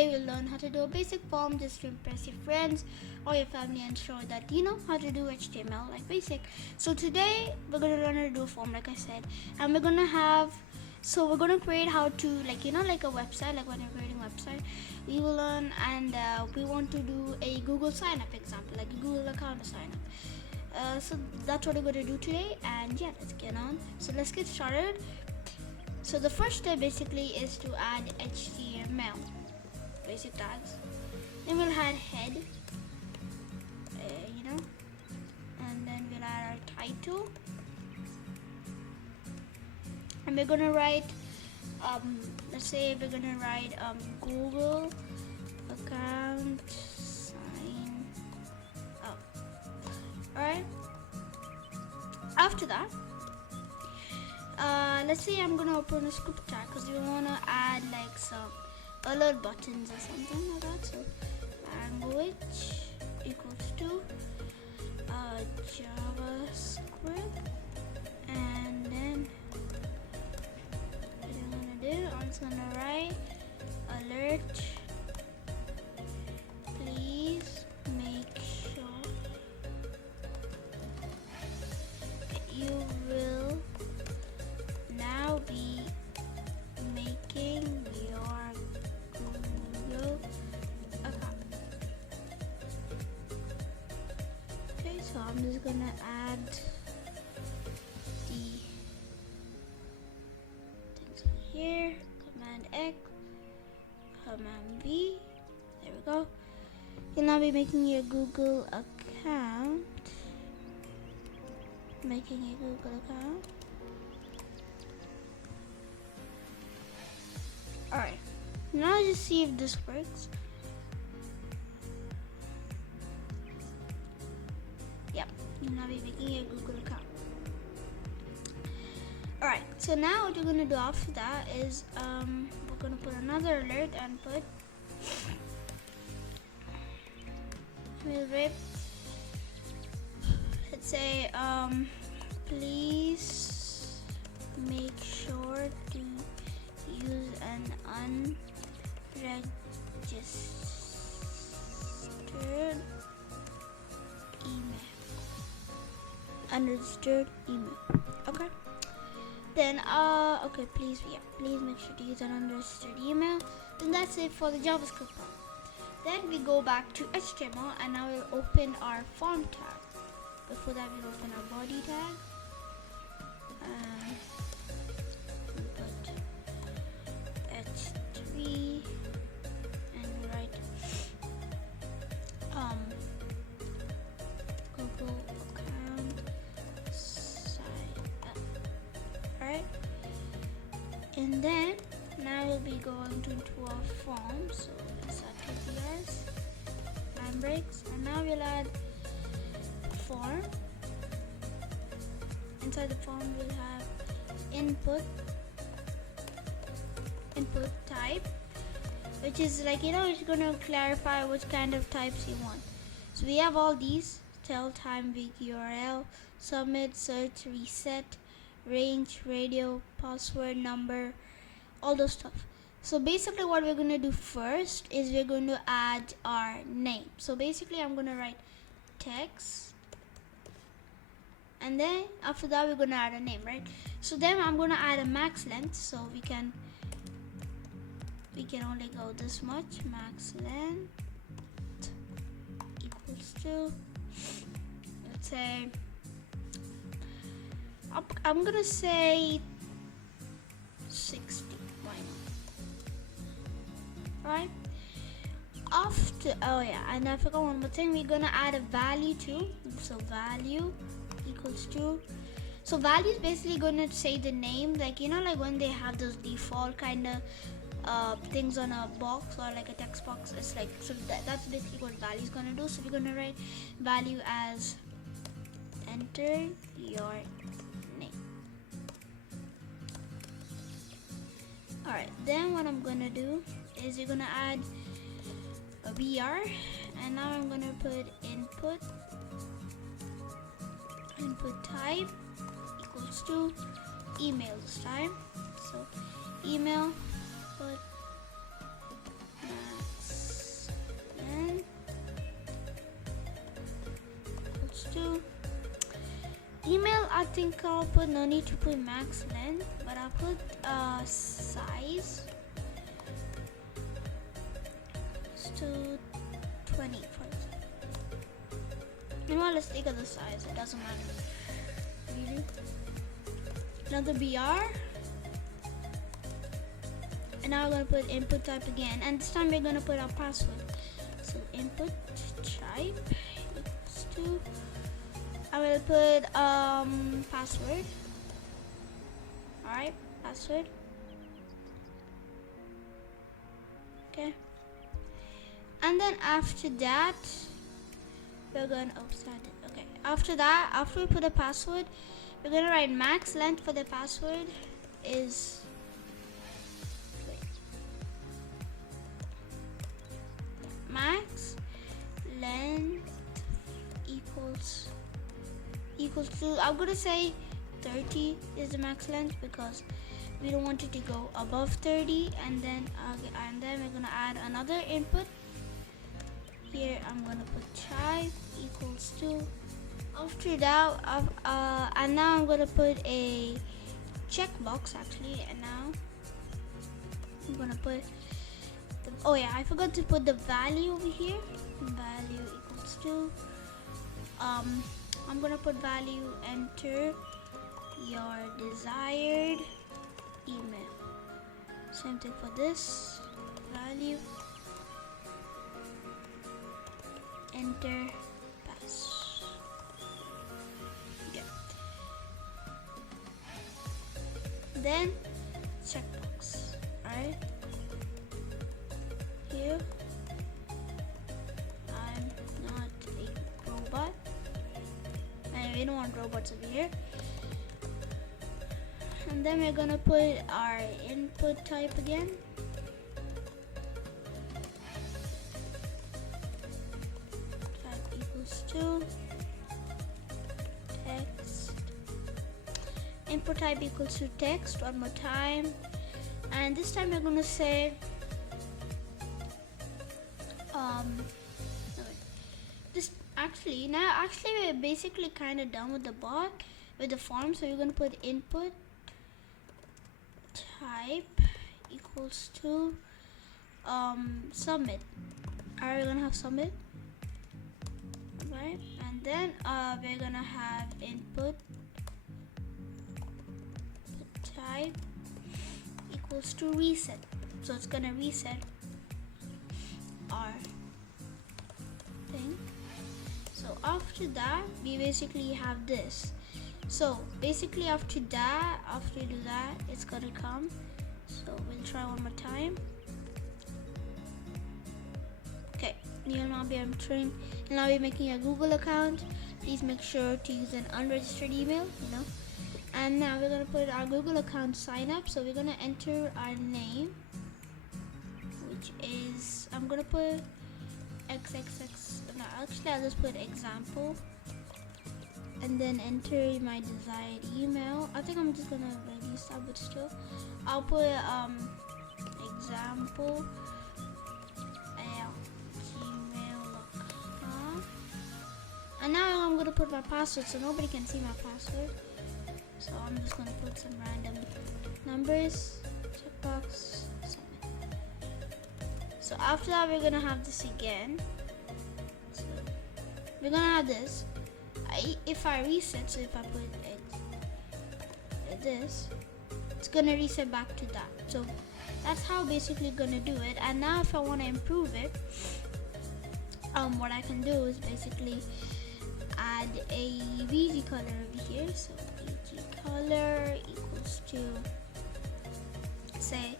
Today we'll learn how to do a basic form just to impress your friends or your family and show that you know how to do HTML like basic. So today we're going to learn how to do a form like I said, and we're going to create how to like a website, like when you're creating a website we will learn, and we want to do a Google sign up example, like a Google account sign up. So that's what we're going to do today, and yeah, let's get on. So let's get started. So the first step basically is to add HTML basic tags. Then we'll add head, and then we'll add our title, and we're gonna write let's say we're gonna write Google account sign up. Alright, after that let's say I'm gonna open a script tag because we wanna add like some alert buttons or something like that. So language equals to Javascript, and then what I'm gonna do, I'm just gonna write alert, please make sure that you will now be making your Google account. Okay, so I'm just gonna add the things here, Command X, Command V, there we go. You'll now be making your Google account. Alright, now let's just see if this works. Yep, you'll now be making your Google account. Alright, so now what you're going to do after that is we're going to put another alert and put let's say please make sure to use an unregistered email. Okay, then okay, please make sure to use an unregistered email. Then that's it for the JavaScript part. Then we go back to HTML, and now we'll open our form tag. Before that, we'll open our body tag and put h3 and write Google account sign up. Alright, and then now we'll be going into our form. So let's add KPIs, line breaks, and now we'll add form. Inside the form we'll have input type, which is like it's gonna clarify which kind of types you want. So we have all these: tell, time, week, URL, submit, search, reset, range, radio, password, number, all those stuff. So basically what we're going to do first is we're going to add our name. So basically I'm going to write text, and then after that we're going to add a name, right? So then I'm going to add a max length, so we can only go this much. Max length equals to, let's say, I'm going to say 60. Why not? Right? After, oh yeah, and I forgot one more thing. We're gonna add a value too. So value equals to, so value is basically gonna say the name, like like when they have those default kind of things on a box or like a text box. It's like, so that's basically what value is gonna do. So we're gonna write value as enter your name. Alright, then what I'm gonna do is you're gonna add a BR, and now I'm gonna put input type equals to email this time. So email, put I think I'll put, no need to put max length, but I'll put size to 20 for example. You know what, let's take the size, it doesn't matter really. Another BR, and now we're gonna put input type again, and this time we're gonna put our password. So input type equals to, I will put password. Alright, password. Okay. And then after that, we're gonna okay. After that, after we put a password, we're gonna write max length for the password is max length equals to, I'm gonna say 30 is the max length because we don't want it to go above 30, and then we're gonna add another input. Here I'm gonna put type equals to, after that and now I'm gonna put a checkbox actually, and now I'm gonna put oh yeah, I forgot to put the value over here. Value equals to, I'm gonna put value, enter your desired email. Same thing for this, value, enter pass. Okay. Then checkbox, alright. Here, I'm not a robot, and we don't want robots over here. And then we're gonna put our input type again. Type equals to text. Input type equals to text one more time, and this time we're gonna say this actually we're basically kind of done with the bot, with the form. So we're gonna put input type equals to submit. Are we gonna have submit? Right, and then we're gonna have input type equals to reset. So it's gonna reset our thing. So after that, we basically have this. So basically after you do that, it's gonna come. So we'll try one more time. Okay, you'll now be entering, you'll now be making a Google account. Please make sure to use an unregistered email, And now we're gonna put our Google account sign up. So we're gonna enter our name, which is, I'm gonna put XXX. No, actually I'll just put example, and then enter my desired email. I think I'm just gonna release that, but still I'll put example gmail.com, and now I'm gonna put my password so nobody can see my password. So I'm just gonna put some random numbers, checkbox, submit. So after that, we're gonna have this again. So we're gonna have this. If I reset, so if I put this, it's gonna reset back to that. So that's how basically gonna do it. And now if I want to improve it, what I can do is basically add a VG color over here. So VG color equals to, say,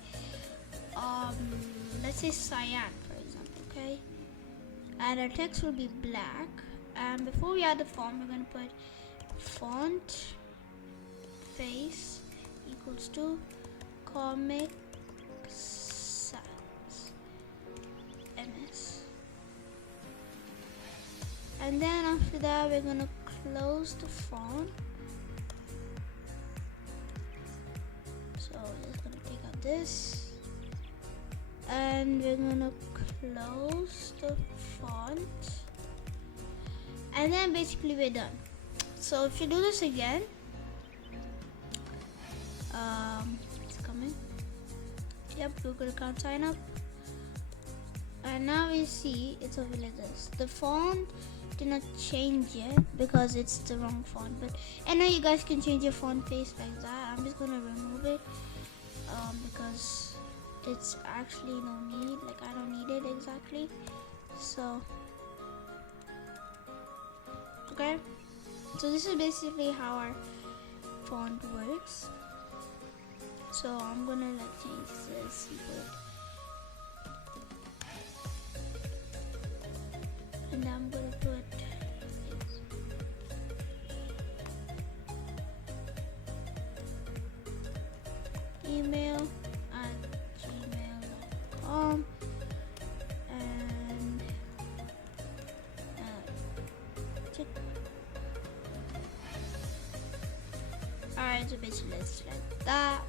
let's say cyan, for example, okay? And our text will be black. And before we add the font, we're going to put font face equals to Comic Sans MS. And then after that, we're going to close the font. So we're just going to take out this. And we're going to close the font. And then basically we're done. So if you do this again, Google account sign up. And now we see it's over like this. The font did not change yet because it's the wrong font, but I know you guys can change your font face like that. I'm just gonna remove it because it's actually no need, like I don't need it exactly. So okay, so this is basically how our font works. So I'm gonna like change this, and I'm gonna put email at gmail.com and check. Alright, so basically let's like that.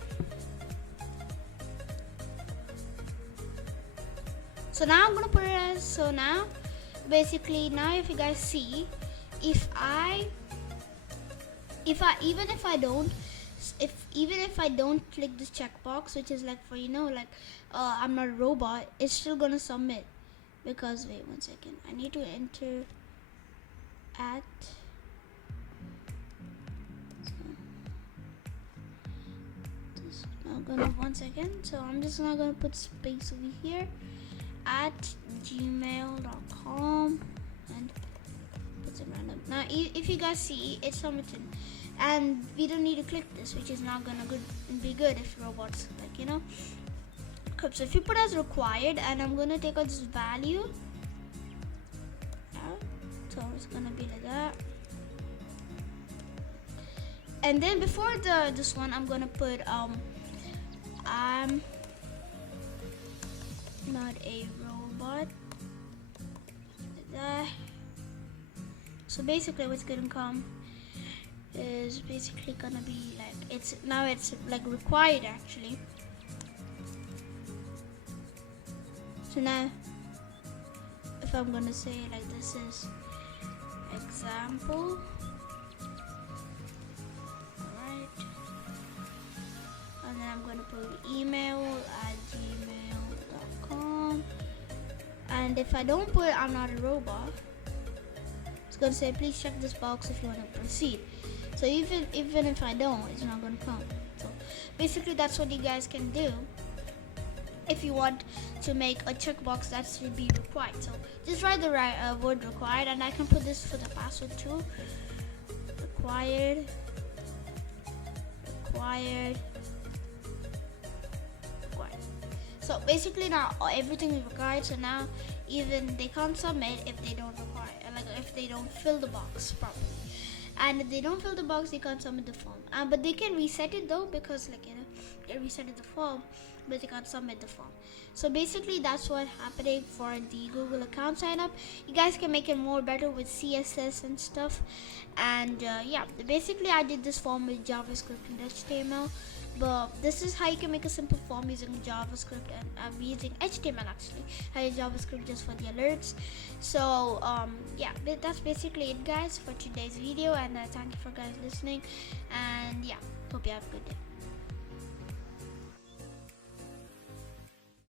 So now I'm gonna put it as, so now basically now if you guys see, even if I don't click this checkbox, which is like for like I'm not a robot, it's still gonna submit because wait one second, I need to enter at I'm gonna one second, so I'm just not gonna put space over here at gmail.com and put some random. Now if you guys see, it's submitted and we don't need to click this, which is not gonna be good if robots so if you put as required, and I'm gonna take out this value, so it's gonna be like that. And then before this one, I'm gonna put I'm not a robot, like that. So basically what's gonna come is basically gonna be like, it's like required actually. So now if I'm gonna say like this is example, alright, and then I'm gonna put email at gmail.com, and if I don't put I'm not a robot, it's gonna say please check this box if you want to proceed. So even if I don't, it's not gonna come. So basically that's what you guys can do if you want to make a checkbox that should be required. So just write the right word required, and I can put this for the password too. Required. So basically now everything is required. So now even they can't submit if they don't require, like if they don't fill the box properly. And if they don't fill the box, they can't submit the form. But they can reset it though, because they resetted the form, but they can't submit the form. So basically that's what's happening for the Google account sign up. You guys can make it more better with CSS and stuff. And yeah, basically I did this form with JavaScript and HTML. But this is how you can make a simple form using JavaScript, and I'm using HTML actually. I use JavaScript just for the alerts. So yeah, that's basically it guys for today's video, and thank you for guys listening, and yeah, hope you have a good day.